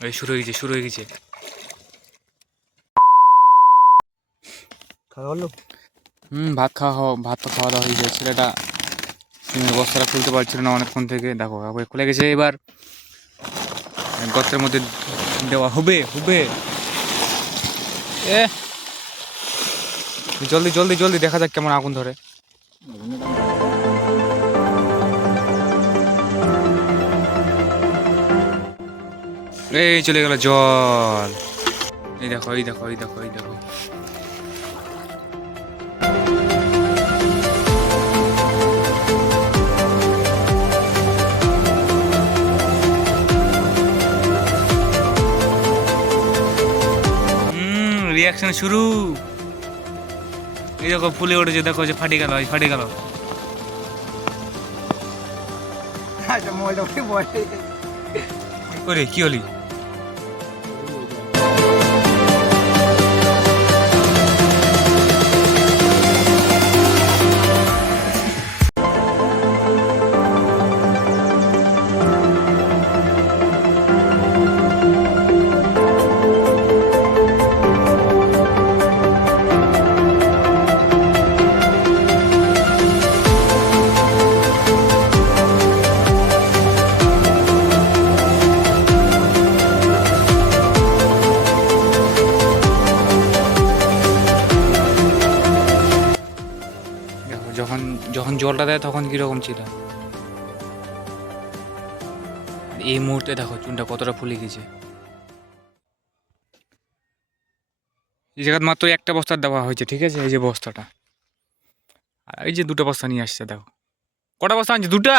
এই শুরু হয়ে গেছে শুরু হয়ে গেছে। খাওয়া হলো? হুম ভাত খাওয়া হওয়া ভাত তো খাওয়া দাওয়া হয়ে গেছে। ছেলেটা বস্তাটা খুলতে পারছিল না অনেকক্ষণ থেকে। দেখো আবার খুলে গেছে এবার গর্তের মধ্যে দেওয়া হবে হবে। এ জলদি জলদি জলদি দেখা যাক কেমন আগুন ধরে। এই চলে গেল জল। এই দেখো এই দেখো এই দেখো এই দেখো। হুম রিয়াকশন শুরু। এই দেখো ফুলে উঠেছে দেখো যে ফাটে গেল ফাটে গেল। আচ্ছা করে কি হলি? জলটা দেয় তখন কীরকম ছিল? এই মুহূর্তে দেখো চুনটা কতটা ফুলে গেছে। এই জায়গায় মাত্র একটা বস্তা দেওয়া হয়েছে ঠিক আছে? এই যে বস্তাটা। আর এই যে দুটো বস্তা নিয়ে আসছে দেখো। কটা বস্তা আনছে? দুটা?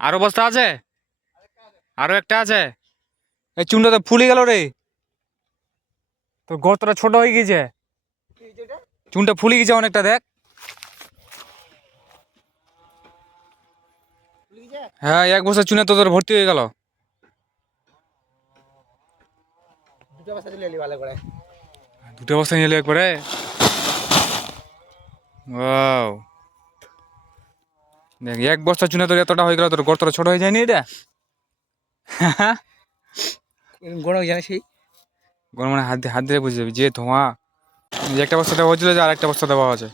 আরও বস্তা আছে? আরও একটা আছে? এই চুনটা তো ফুলে গেল রে। তো গর্তটা ছোট হয়ে গেছে। চুনটা ফুলে গেছে অনেকটা দেখ। হ্যাঁ এক বছর চুনে তো তোর ভর্তি হয়ে গেল। দুটো বাসা দিলে এলি ভালো করে। দুটো অবস্থা নিয়ে এলো একবারে? Wow. দেখ এক বস্তা চুনে তোর এতটা হয়ে গেল তোর গর্তটা ছোট হয়ে যায়নি এটা? গরম জানে সেই? গরম মানে হাত দিয়ে হাত দিয়ে বুঝে যাবি যে ধোঁয়া। যে একটা বস্তা দেওয়া হয়েছিল যে আর একটা বস্তা দেওয়া আছে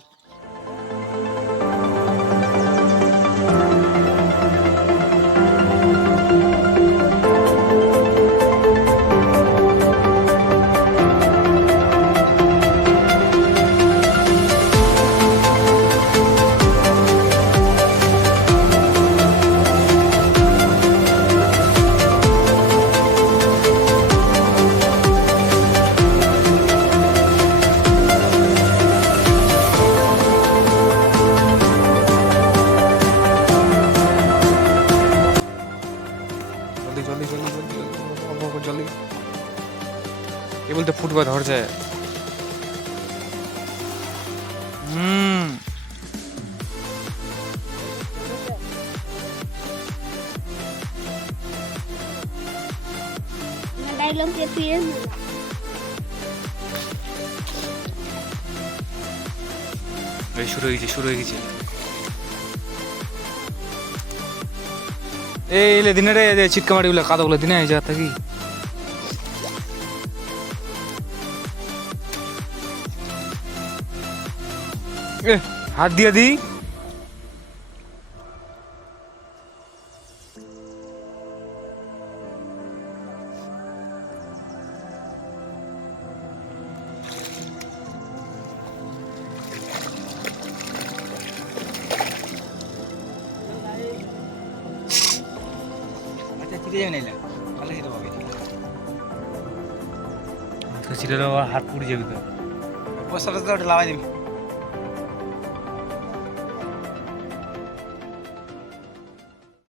তো ফুটবো ধরছে। হুম। ডায়লগ দিয়ে ফিরে এই শুরু হয়ে গেছে, শুরু হয়ে গেছে। এই দিনে রে ছিটকা মাটিগুলো কাদাগুলো দিনে যা থাকি হাত দিয়ে দি আচ্ছা ছিটে হাত পুড়ে যাবি তো। ওটা লাগাই দিবি।